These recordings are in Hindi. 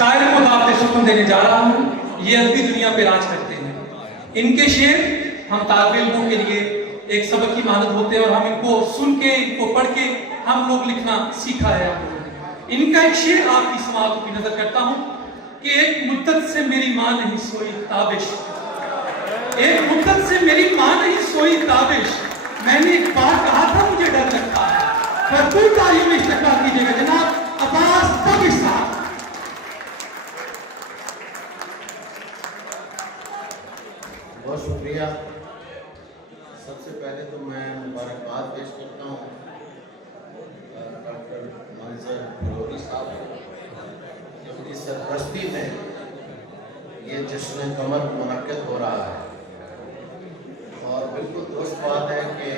शायर को दावत सुकून देने जा रहा हूँ। ये अरबी दुनिया पे राज करते हैं। इनके शेर हम तालिब इल्मों के लिए एक सबक की मानद होते हैं और हम इनको सुन के, इनको पढ़ के हम लोग लिखना सीखा है। इनका एक शेर आपकी समाअत की नजर करता हूँ कि एक मुद्दत से मेरी माँ नहीं सोई ताबिश, एक मुद्दत से मेरी माँ नहीं सोई ताबिश, मैंने एक बार कहा था मुझे डर लगता है। भरपूर तालियों में इस्तकबाल कीजिएगा जनाब अब्बास ताबिश साहब। बहुत शुक्रिया। सबसे पहले तो मैं मुबारकबाद पेश करता हूँ डॉक्टर मंजर फलोरी साहब की सरपरस्ती में ये जश्न कमर मुनक्किद हो रहा है और बिल्कुल दुरुस्त बात है कि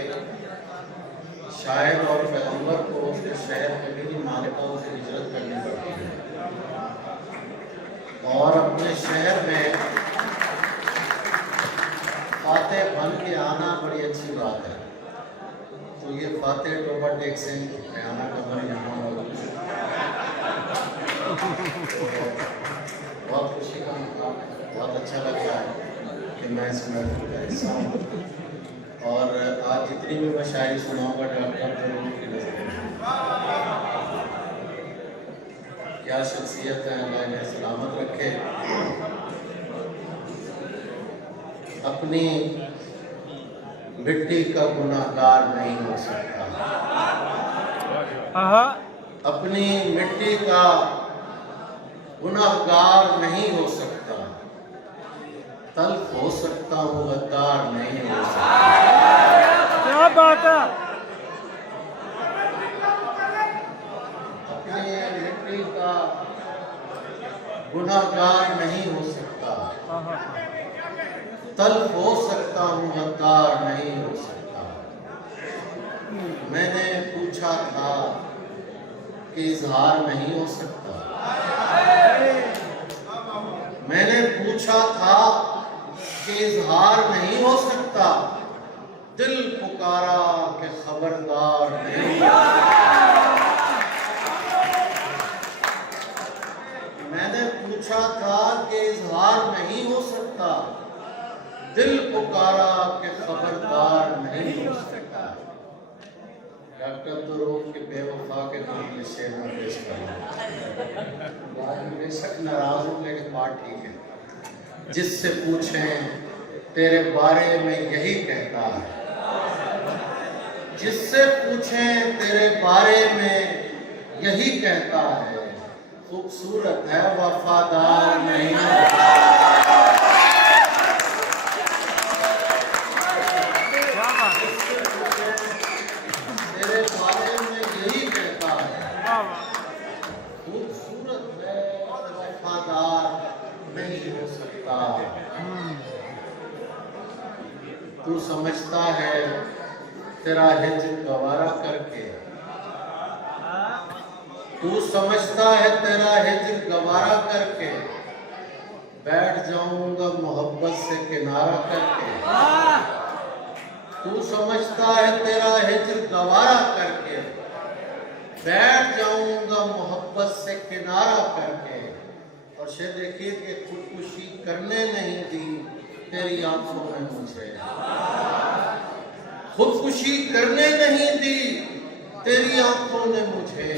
शायर और पैगंबर को उसके शहर के भी मालिकों से हिजरत करनी पड़ती है और अपने शहर में फातेह बन के आना बड़ी अच्छी बात है। तो ये फातेह टोबा टेक से आना कमर यहाँ बहुत खुशी का मुकाम है। बहुत अच्छा लग रहा है कि मैं इस महफिल का हिस्सा हूँ और आज जितनी भी मैं शायरी सुनाऊंगा डॉक्टर जरूर की नजर क्या शख्सियत है, अल्लाह इन्हें सलामत रखे। अपनी मिट्टी का गुनाहगार नहीं हो सकता, अपनी मिट्टी का गुनाहगार नहीं हो सकता, तल्ख हो सकता हूँ गद्दार नहीं हो सकता। क्या बात है। अपनी मिट्टी का गुनाहगार नहीं हो सकता, तल्ख हो सकता हूँ गद्दार नहीं हो सकता। मैंने पूछा था कि इजहार नहीं हो सकता, मैंने पूछा था कि इजहार नहीं हो सकता, दिल पुकारा कि खबरदार नहीं हो सकता। मैंने पूछा था कि इजहार नहीं हो सकता, दिल पुकारा के खबरदार नहीं हो सकता। डॉक्टर अब्दुर्रऊफ के बेवफा के नाम में शेर में पेश करूँ। आज बेशक नाराज हूँ लेकिन बात ठीक है। जिससे पूछें तेरे बारे में यही कहता है, जिससे पूछें तेरे बारे में यही कहता है, खूबसूरत है वफादार नहीं है। तू समझता है तेरा हिज्र गवारा करके, तू समझता है तेरा हिज्र गवारा करके, बैठ जाऊंगा मोहब्बत से किनारा करके। तू समझता है तेरा हिज्र गवारा करके, बैठ जाऊंगा मोहब्बत से किनारा करके। और शेर देखिए कि खुदकुशी करने नहीं दी तेरी आंखों में मुझे, खुदकुशी करने नहीं दी तेरी आंखों ने मुझे,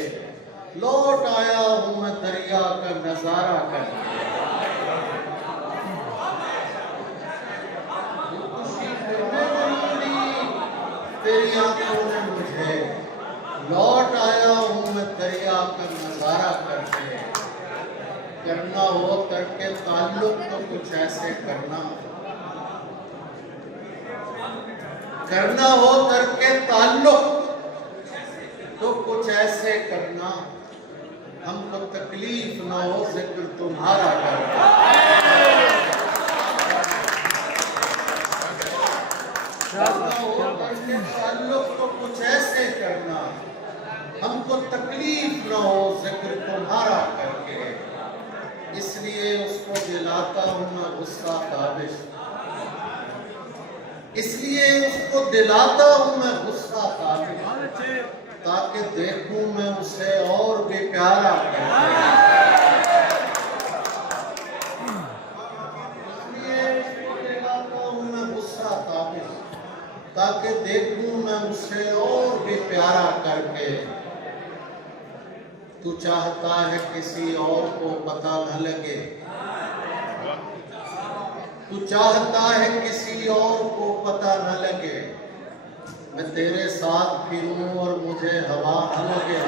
लौट आया हूं मैं दरिया का नजारा करके। खुदकुशी करने नहीं दी तेरी आंखों ने मुझे, लौट आया हूं मैं दरिया का नजारा करके। करना हो करके ताल्लुक तो कुछ ऐसे करना, करना हो करके ताल्लुक तो कुछ ऐसे करना, हमको तकलीफ ना हो जिक्र तुम्हारा करना। करना हो करके ताल्लुक तो कुछ ऐसे करना, हमको तकलीफ ना हो जिक्र तुम्हारा करके। इसलिए उसको दिलाता हूँ मैं गुस्सा ताबिश, इसलिए उसको दिलाता हूँ मैं गुस्सा ताबिश, ताकि देखूं मैं उसे और भी प्यारा करके। ताकि देखूं मैं उसे और भी प्यारा करके। तू चाहता है किसी और को पता न लगे, तू चाहता है किसी और को पता न लगे, मैं तेरे साथ फिरूं और मुझे हवा न लगे।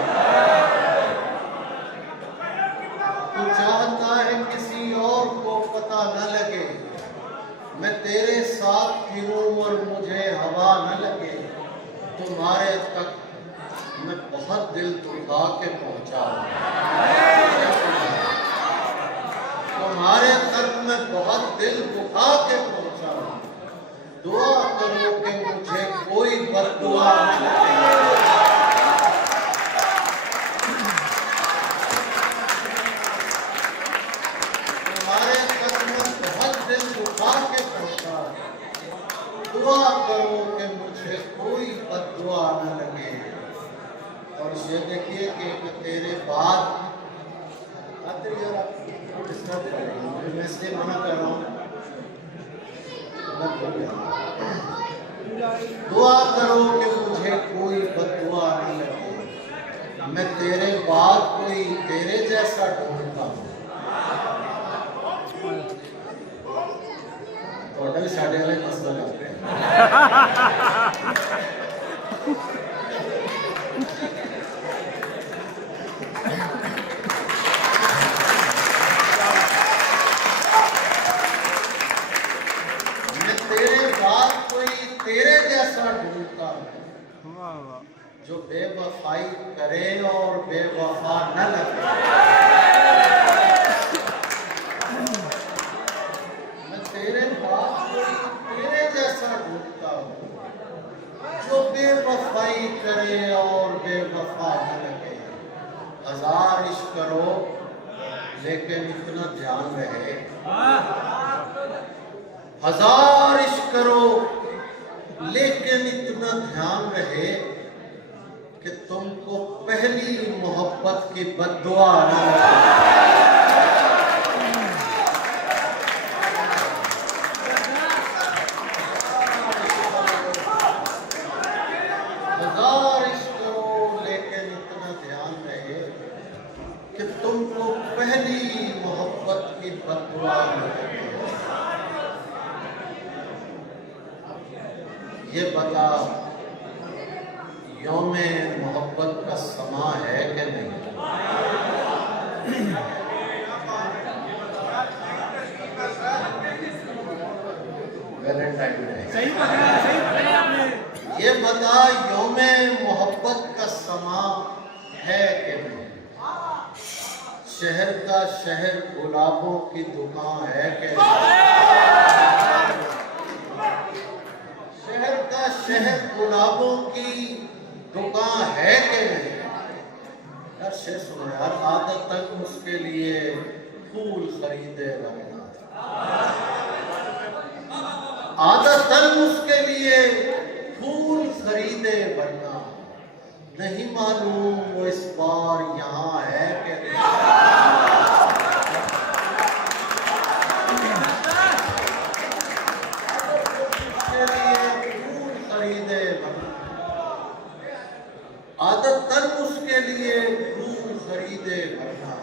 तू चाहता है किसी और को पता न लगे, मैं तेरे साथ फिरूं और मुझे हवा न लगे। तुम्हारे तक मैं बहुत दिल दुखा के पहुंचा, तुम्हारे तक मैं बहुत दिल दुखा के पहुंचा। दुआ करो कि मुझे कोई बद्दुआ न लगे। तुम्हारे तक मैं बहुत दिल दुखा के पहुंचा। दुआ करो कि मुझे कोई बद्दुआ न लगे। और ये देखिए कि मैं तेरे बाद मैं इसलिए मना कर रहा हूँ। दुआ करो कि मुझे कोई बद्दुआ न लगे, मैं तेरे बाद कोई तेरे जैसा ढूंढता हूँ। टोटल साढ़े वाले मसला करते हैं। तेरे जैसा ढूंढता हूं जो बेवफाई करे और बेवफा न लगे। मैं तेरे पास कोई तेरे जैसा ढूंढता हूं जो बेवफाई करे और बेवफा न लगे। हजार इश्क करो लेकिन इतना ध्यान रहे, हजार इश्क करो लेकिन इतना ध्यान रहे कि तुमको पहली मोहब्बत की बद्दुआ न लगे। हजार इश्क करो लेकिन इतना ध्यान रहे कि तुमको पहली मोहब्बत की बद्दुआ न लगे। ये बता, यौमे मोहब्बत का समा है कि नहीं? Valentine day. सही पकड़ा आपने। ये बता, यौमे मोहब्बत का समा है कि नहीं? शहर का शहर गुलाबों की दुकान है कि नहीं? शहर गुलाबों की दुकान है कि नहीं? यार शेर सुनो यार। आदतन उसके लिए फूल खरीदे वरना, आदतन उसके लिए फूल खरीदे वरना, नहीं मालूम वो इस बार यहाँ है कि नहीं। आदतन उसके लिए फूल खरीदे वरना,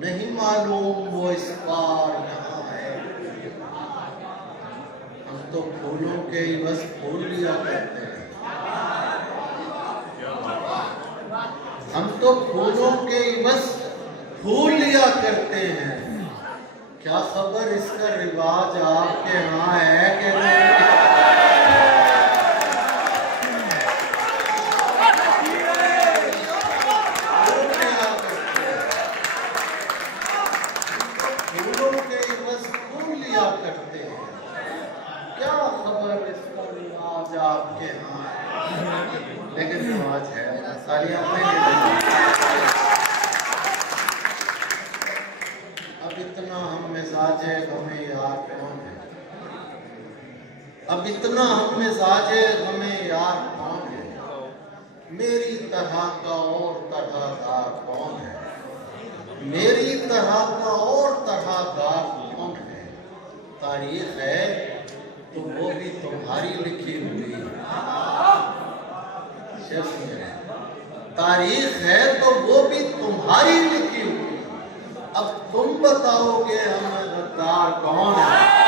नहीं मालूम वो इस बार यहाँ है। हम तो फूलों के ही बस फूल लिया करते हैं, हम तो फूलों के ही बस फूल लिया करते हैं। क्या खबर इसका रिवाज आपके यहाँ है कि नहीं? आपके यहाँ लेकिन रिवाज है। अब इतना हम मिजाजे गमे यार कौन है? अब इतना हम मिजाजे गमे यार कौन है? मेरी तरह का और तरहदार कौन है? मेरी तरह का और तरहदार कौन है? तारीख है तो वो भी तुम्हारी लिखी हुई शेर सुन रहे हैं। तारीख है तो वो भी तुम्हारी लिखी हुई। अब तुम बताओगे हमें गद्दार कौन है।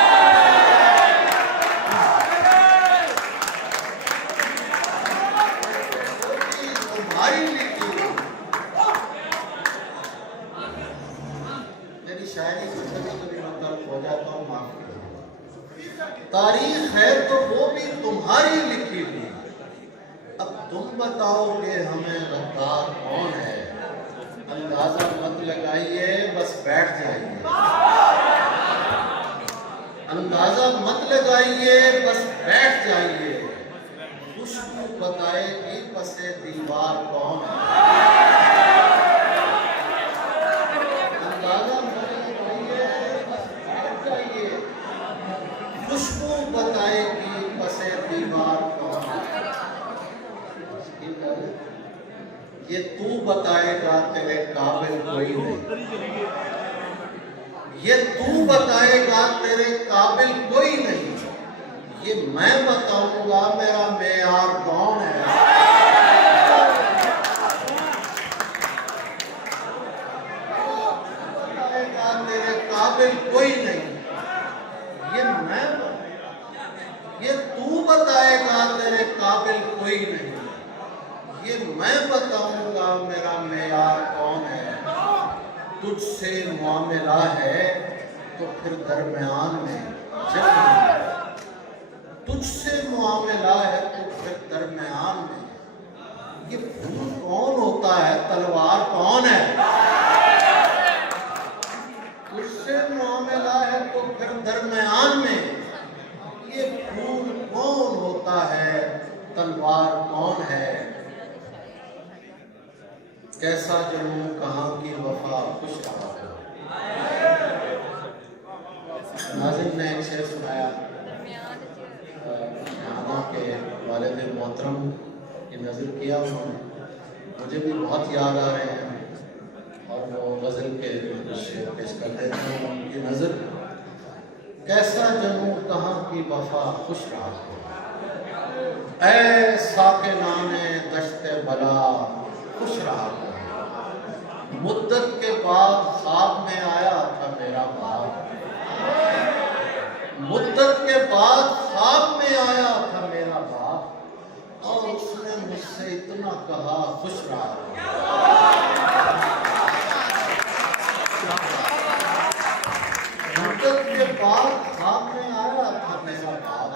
तुम्हारी लिखी हुई। मेरी शायरी से कभी मतलब हो जाता हूँ, माफ कीजिएगा। तारीख है तो वो भी तुम्हारी लिखी हुई। अब तुम बताओगे हमें गद्दार कौन है। अंदाजा मत लगाइए, बस बैठ जाइए। अंदाजा मत लगाइए, बस बैठ जाइए। खुशबू बताएगी पसे दीवार कौन है। अंदाजा मत लगाइए, बस बैठ जाइए। खुशबू बताएगी पसे दीवार कौन है। ये तू बताएगा तेरे काबिल कोई नहीं। ये तू बताएगा तेरे काबिल कोई नहीं। ये मैं बताऊंगा मेरा मेयार कौन है। बताएगा तेरे काबिल कोई नहीं। ये तू बताएगा तेरे काबिल कोई नहीं। ये मैं बताऊंगा मेरा मेयार कौन है। तुझसे मामला है तो फिर दरमियान में जब। तुझसे मामला है तो फिर दरमियान में। ये फूल कौन होता है, तलवार कौन है। तुझसे मामला है तो फिर दरमियान में। ये फूल कौन होता है, तलवार कौन है। कैसा जुनून कहाँ की वफा खुश रहा। नाज़िम ने एक शेर सुनाया। यहाँ के वालिद मोहतरम की नज़र किया उन्होंने, मुझे भी बहुत याद आ रहे हैं और वो गज़ल के शेर पेश कर देते हैं उनकी नज़र। कैसा जुनून कहाँ की वफा खुश रहा। ऐ साकिनाने दश्ते बला खुश रहा। मुद्दत के बाद ख्वाब में आया था मेरा बाप। मुद्दत के बाद ख्वाब में आया था मेरा बाप। और उसने मुझसे इतना कहा खुश रहा। मुद्दत के बाद ख्वाब में आया था मेरा बाप।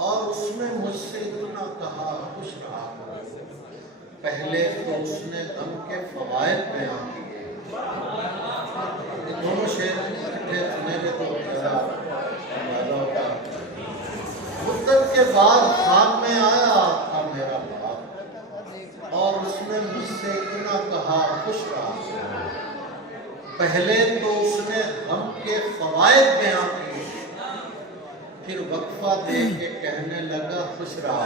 और उसने मुझसे इतना कहा खुश रहा। पहले तो उसने गम के फवायद बयां किए। दोनों शेर सुनेंगे तो जरा अंदाजा होगा। मुद्दत के बाद ख्वाब में आया था मेरा बाप। और उसने मुझसे इतना कहा खुश रहा। पहले तो उसने गम के फवायद बयां किए। फिर वक्फा दे के कहने लगा खुश रहा।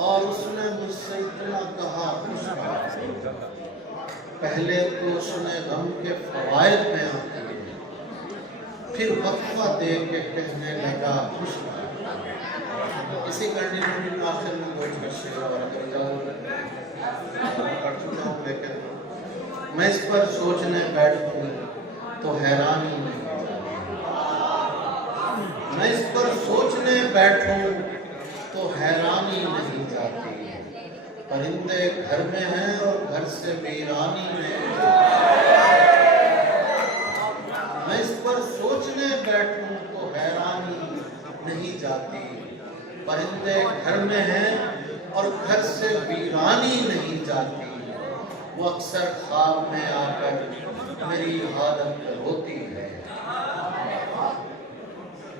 और उसने मुझसे इतना कहा खुश रहा। पहले तो उसने गम के फवायद बयां किए। फिर वक्फा दे के कहने लगा खुश रहा। इसी कंटिन्यूटी में आखिर में दो शेर और पढ़ चुका हूँ, लेकिन मैं इस पर सोचने बैठूं तो हैरान ही नहीं। मैं इस पर सोचने बैठूं तो हैरानी नहीं जाती। परिंदे घर में हैं और घर से वीरानी में। मैं इस पर सोचने बैठूं तो हैरानी नहीं जाती। परिंदे घर में हैं और घर से वीरानी नहीं जाती। वो अक्सर ख्वाब में आकर मेरी हालत रोती है।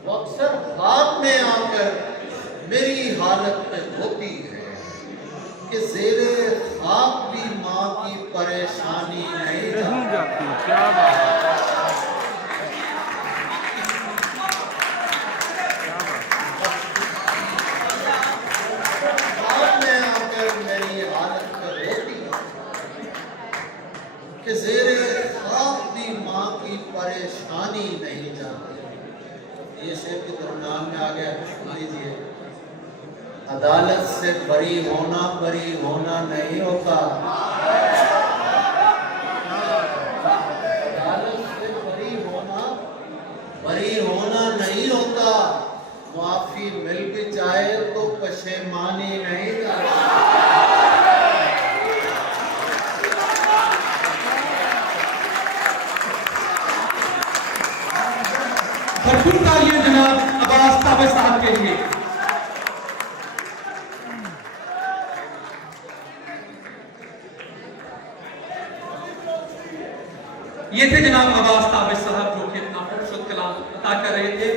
वो अक्सर ख्वाब में आकर मेरी हालत में रोती है कि ज़ेरे ख्वाब भी माँ की परेशानी बाद में आकर मेरी हालत पर रोती कि ज़ेरे ख्वाब भी माँ की परेशानी नहीं जानती। ये शेर के दरम्यान में आ गया, सुन लीजिए। अदालत से बरी होना नहीं होता। अदालत से बरी होना नहीं होता। माफी मिल भी जाए तो पशेमानी नहीं करता। भरपूर तालियां जनाब अब्बास ताबिर साहब के लिए। ये थे जनाब अब्बास ताबिर साहब जो कि अपना खूबसूरत कलाम अता कर रहे थे।